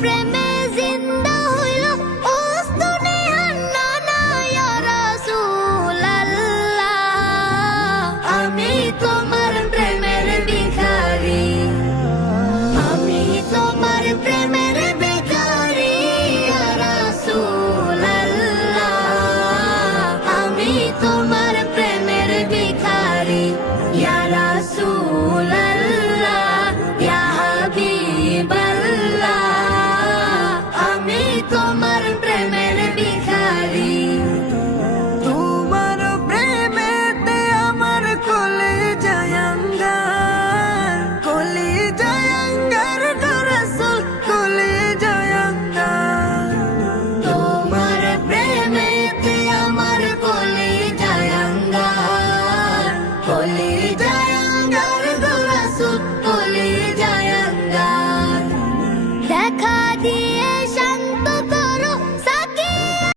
প্রেমে জিন্দা হইল ওস্তুনে হান্নানা ইয়া রাসূলুল্লাহ। আমি তোমার প্রেমের ভিখারি, আমি তোমার প্রেমের ভিখারি ইয়া রাসূলুল্লাহ। আমি তোমার প্রেমের ভিখারি ইয়া রাসূল।